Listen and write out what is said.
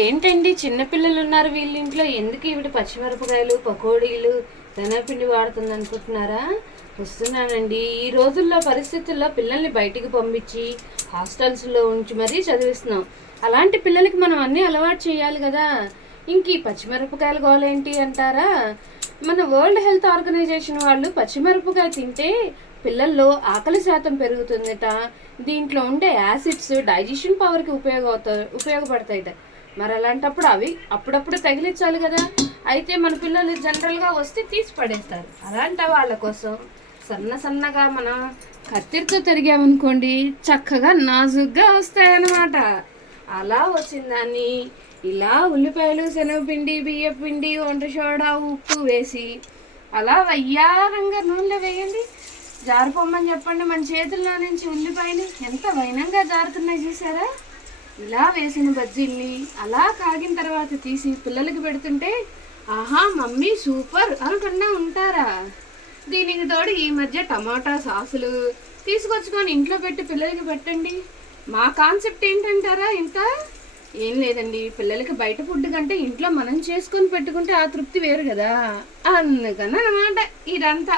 ఏంటండి చిన్నపిల్లలు ఉన్నారు వీళ్ళ ఇంట్లో, ఎందుకు ఈవిడ పచ్చిమిరపకాయలు పకోడీలు శనగపిండి వాడుతుంది అనుకుంటున్నారా? వస్తున్నానండి. ఈ రోజుల్లో పరిస్థితుల్లో పిల్లల్ని బయటికి పంపించి హాస్టల్స్లో ఉంచి మరీ చదివిస్తున్నాం. అలాంటి పిల్లలకి మనం అన్నీ అలవాటు చేయాలి కదా. ఇంక ఈ పచ్చిమిరపకాయల గోల ఏంటి అంటారా? మన వరల్డ్ హెల్త్ ఆర్గనైజేషన్ వాళ్ళు పచ్చిమిరపకాయ తింటే పిల్లల్లో ఆకలి శాతం పెరుగుతుందట. దీంట్లో ఉండే యాసిడ్స్ డైజెషన్ పవర్కి ఉపయోగపడతాయట. మరి అలాంటప్పుడు అవి అప్పుడప్పుడు తగిలించాలి కదా. అయితే మన పిల్లలు జనరల్గా వస్తే తీసి పడేస్తారు. అలాంటి వాళ్ళ కోసం సన్నగా మనం కత్తిరితో తరిగామనుకోండి చక్కగా నాజుగ్గా వస్తాయన్నమాట. అలా వచ్చిందాన్ని ఇలా ఉల్లిపాయలు శనగపిండి బియ్యపిండి వంట సోడా ఉప్పు వేసి అలా వయ్యారంగా నూనెలో వేయండి. జారిపోమ్మని చెప్పండి. మన చేతుల్లో నుంచి ఉల్లిపాయలు ఎంత వైనంగా జారుతున్నాయి చూసారా? ఇలా వేసిన బజ్జీల్ని అలా కాగిన తర్వాత తీసి పిల్లలకి పెడుతుంటే ఆహా మమ్మీ సూపర్ అనుకున్నా ఉంటారా? దీనికి తోడు ఈ మధ్య టమాటా సాసులు తీసుకొచ్చుకొని ఇంట్లో పెట్టి పిల్లలకి పెట్టండి. మా కాన్సెప్ట్ ఏంటంటారా? ఇంకా ఏం లేదండి, పిల్లలకి బయట ఫుడ్ కంటే ఇంట్లో మనం చేసుకొని పెట్టుకుంటే ఆ తృప్తి వేరు కదా. అందుకని అన్నమాట ఇదంతా.